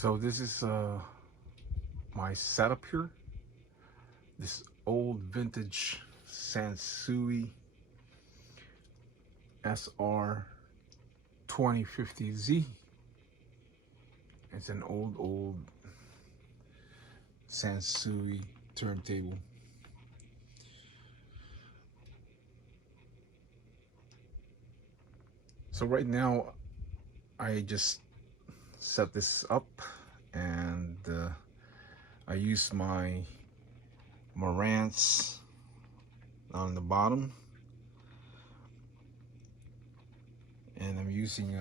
So this is my setup here. This old vintage Sansui SR-2050C. It's an old Sansui turntable. So right now I just set this up and I use my Marantz on the bottom, and I'm using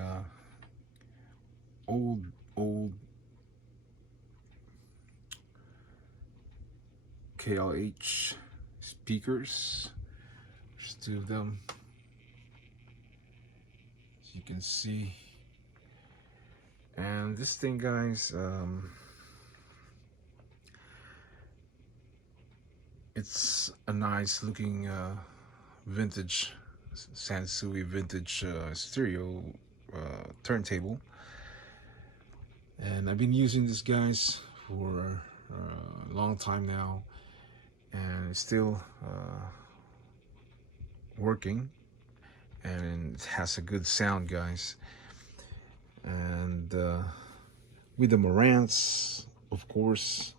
old KLH speakers. There's two of them, as you can see. And this thing, guys, it's a nice looking vintage Sansui vintage stereo turntable, and I've been using this, guys, for a long time now, and it's still working, and it has a good sound, guys. And with the Marantz, of course,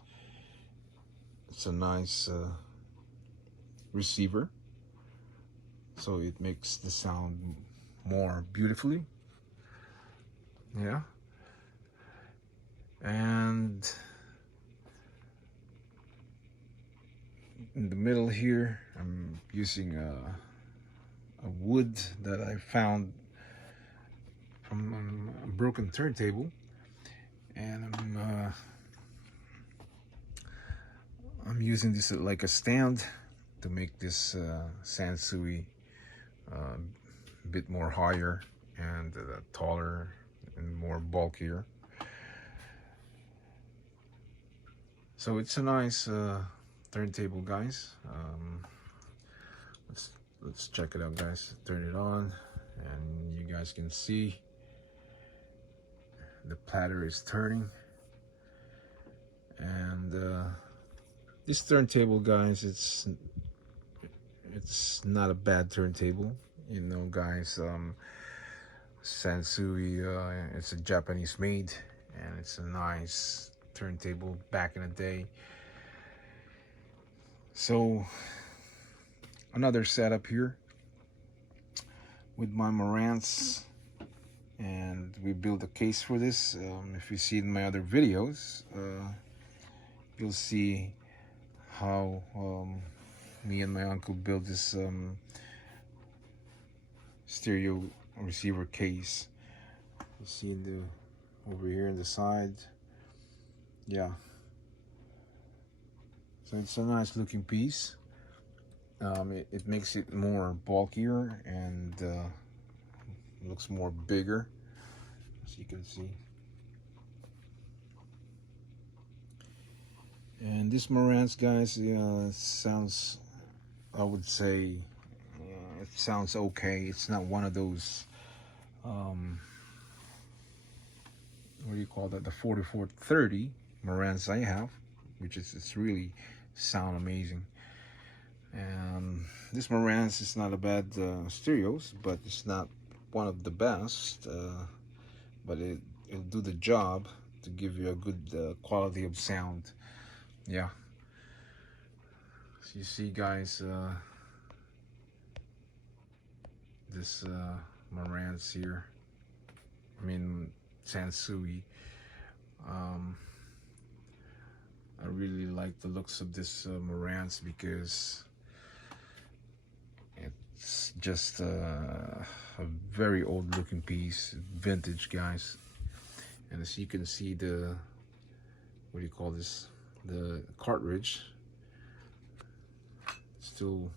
it's a nice receiver, so it makes the sound more beautifully. Yeah. And in the middle here, I'm using a wood that I found from a broken turntable, and I'm using this like a stand to make this Sansui a bit more higher and taller and more bulkier. So it's a nice turntable, guys. Let's check it out, guys. Turn it on, and you guys can see the platter is turning. And this turntable, guys, it's not a bad turntable, you know, guys. Sansui, it's a Japanese made, and it's a nice turntable back in the day. So another setup here with my Marantz, and we built a case for this. If you see in my other videos, you'll see how me and my uncle built this stereo receiver case. You see over here in the side. Yeah, so it's a nice looking piece. It makes it more bulkier and looks more bigger, as you can see. And this Marantz, guys, sounds, I would say, it sounds okay. It's not one of those what do you call that, the 4430 Marantz I have, which is, it's really sound amazing. And this Marantz is not a bad stereos, but it's not one of the best, but it'll do the job to give you a good quality of sound. Yeah, so you see, guys, this Marantz here, I mean Sansui, I really like the looks of this Marantz because it's just a very old looking piece, vintage, guys. And as you can see, the, what do you call this, the cartridge, still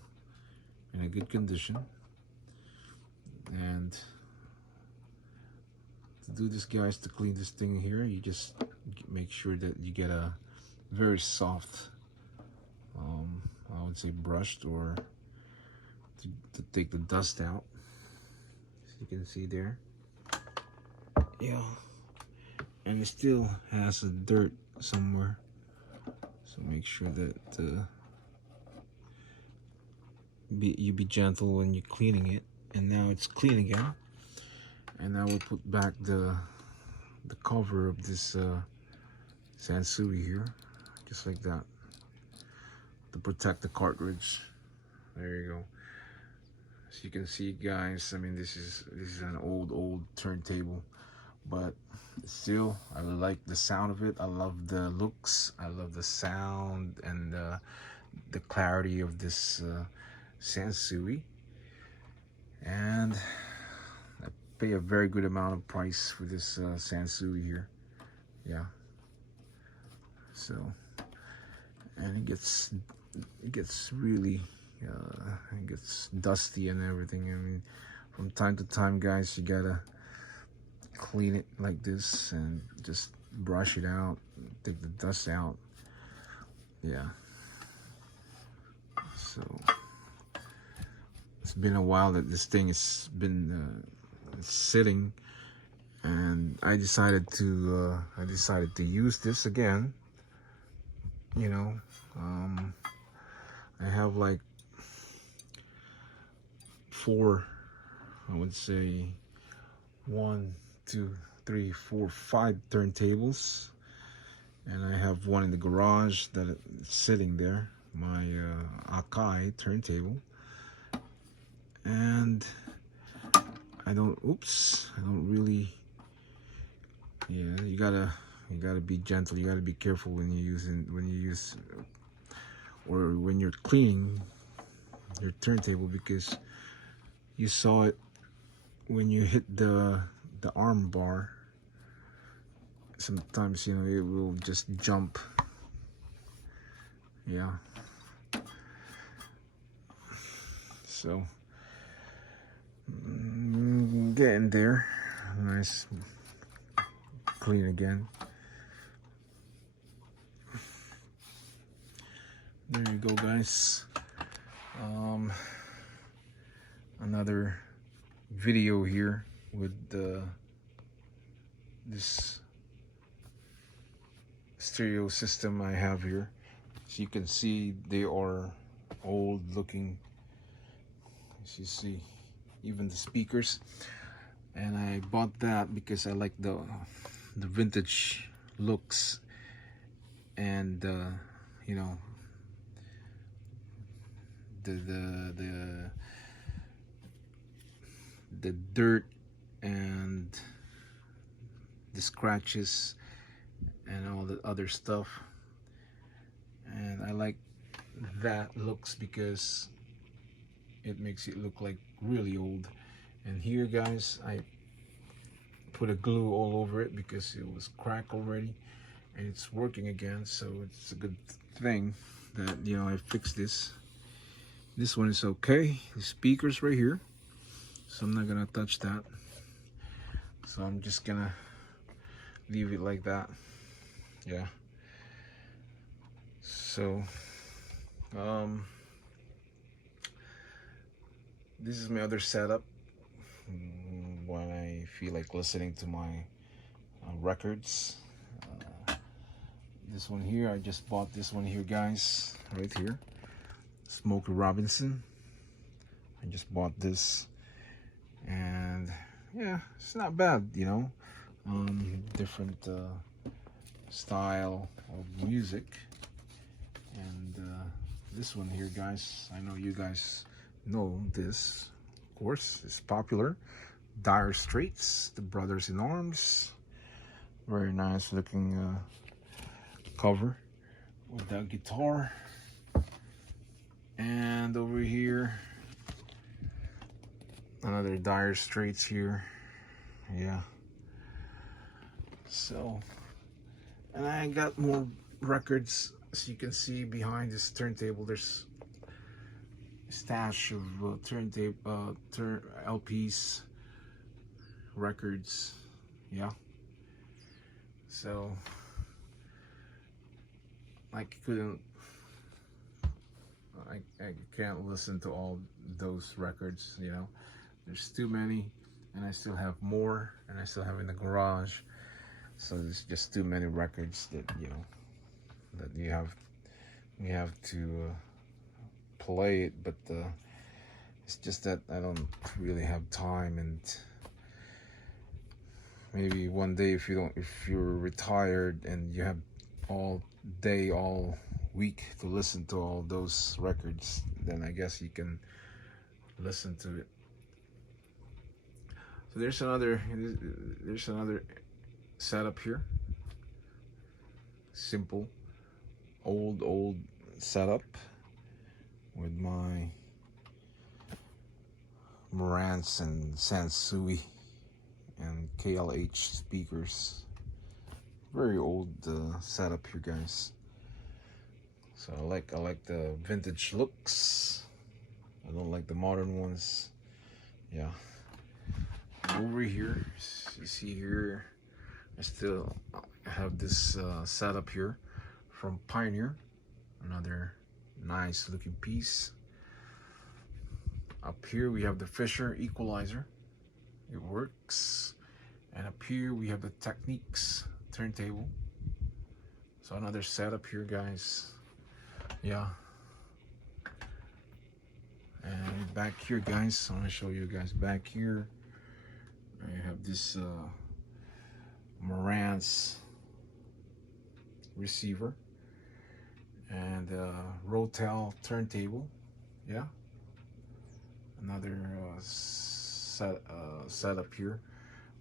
in a good condition. And to do this, guys, to clean this thing here, you just make sure that you get a very soft, I would say brushed, or to take the dust out, as you can see there. Yeah, and it still has a dirt somewhere, so make sure that you be gentle when you're cleaning it. And now it's clean again, and I will put back the cover of this Sansui here, just like that, to protect the cartridge. There you go. As you can see, guys, I mean, this is an old turntable, but still I like the sound of it. I love the looks, I love the sound, and the clarity of this Sansui. And I pay a very good amount of price for this Sansui here. Yeah. So, and it gets really it gets dusty and everything. I mean, from time to time, guys, you gotta clean it like this and just brush it out, take the dust out. Yeah. So it's been a while that this thing has been sitting, and I decided to use this again. You know, I have like 4, I would say 1, 2, 3, 4, 5 turntables, and I have one in the garage that is sitting there, my Akai turntable. And I don't really, yeah, you gotta be gentle, you gotta be careful when you use or when you're cleaning your turntable, because you saw it when you hit the arm bar. Sometimes, you know, it will just jump. Yeah. So getting there. Nice, clean again. There you go, guys. Another video here with this stereo system I have here. So you can see they are old looking, as you see, even the speakers. And I bought that because I like the vintage looks, and you know, the dirt and the scratches and all the other stuff. And I like that looks because it makes it look like really old. And here, guys, I put a glue all over it because it was cracked already, and it's working again. So it's a good thing that, you know, I fixed this. This one is okay. The speakers right here, so I'm not gonna touch that. So I'm just gonna leave it like that. Yeah. So this is my other setup when I feel like listening to my records. This one here, I just bought this one here, guys, right here, Smokey Robinson. I just bought this, and yeah, it's not bad, you know. Different style of music. And this one here, guys, I know you guys know this, of course, it's popular. Dire Straits, the Brothers in Arms. Very nice looking cover with that guitar. And over here, another Dire Straits here. Yeah. So, and I got more records. As you can see behind this turntable, there's a stash of LPs, records. Yeah. So I can't listen to all those records, you know. There's too many, and I still have more, and I still have in the garage. So there's just too many records that that you have to play it, but it's just that I don't really have time. And maybe one day, if you're retired and you have all day, all week to listen to all those records, then I guess you can listen to it. So there's another setup here. Simple old setup with my Marantz and Sansui and KLH speakers. Very old setup here, guys. So I like the vintage looks. I don't like the modern ones. Yeah. Over here, you see here, I still have this setup here from Pioneer. Another nice looking piece. Up here we have the Fisher equalizer. It works. And up here we have the Techniques turntable. So another setup here, guys. Yeah. And back here, guys, I want to show you guys back here. I have this Marantz receiver and Rotel turntable. Yeah. Another setup here,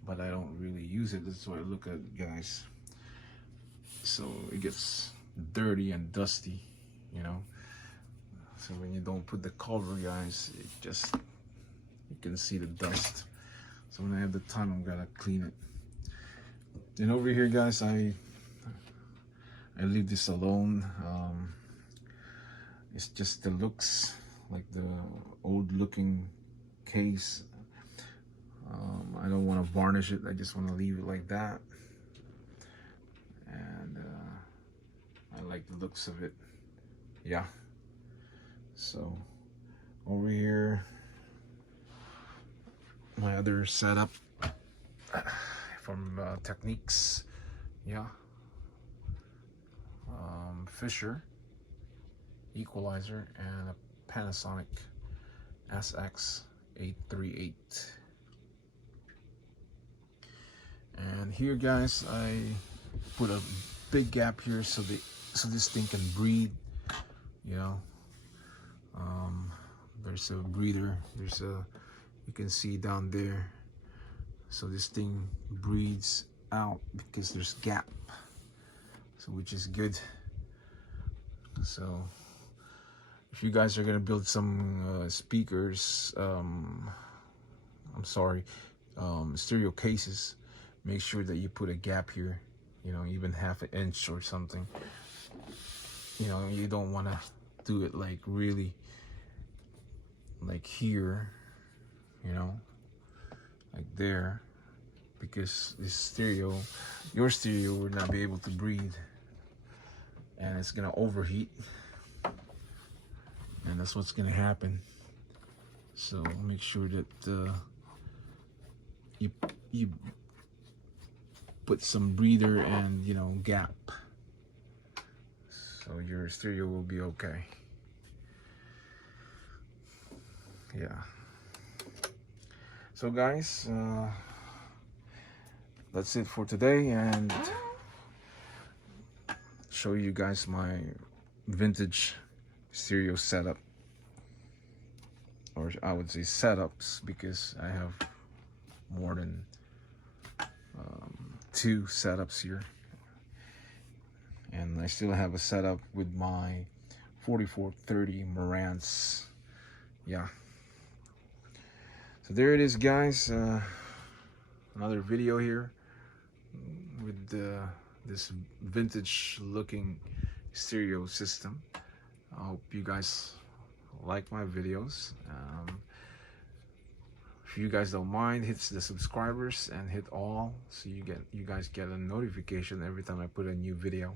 but I don't really use it. That's what I look at, guys. So it gets dirty and dusty, So when you don't put the cover, guys, you can see the dust. So when I have the time, I'm gonna clean it. And over here, guys, I leave this alone. It's just the looks, like the old looking case. I don't want to varnish it. I just want to leave it like that. And I like the looks of it. Yeah. So over here, my other setup from Techniques. Yeah. Fisher equalizer and a Panasonic SX-838. And here, guys, I put a big gap here so this thing can breathe. There's a breather. You can see down there. So this thing breathes out because there's gap. So which is good. So if you guys are gonna build some speakers, stereo cases, make sure that you put a gap here, even half an inch or something. You don't want to do it like really like here, like there, because your stereo will not be able to breathe, and it's gonna overheat, and that's what's gonna happen. So make sure that you put some breather and gap, so your stereo will be okay. Yeah. So guys, that's it for today, and show you guys my vintage stereo setup, or I would say setups, because I have more than 2 setups here, and I still have a setup with my 4430 Marantz. Yeah. So there it is, guys. Another video here with this vintage looking stereo system. I hope you guys like my videos. If you guys don't mind, hit the subscribers and hit all, so you guys get a notification every time I put a new video.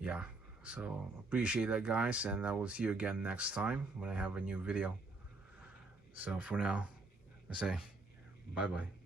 Yeah, so appreciate that, guys, and I will see you again next time when I have a new video. So for now, I say bye bye.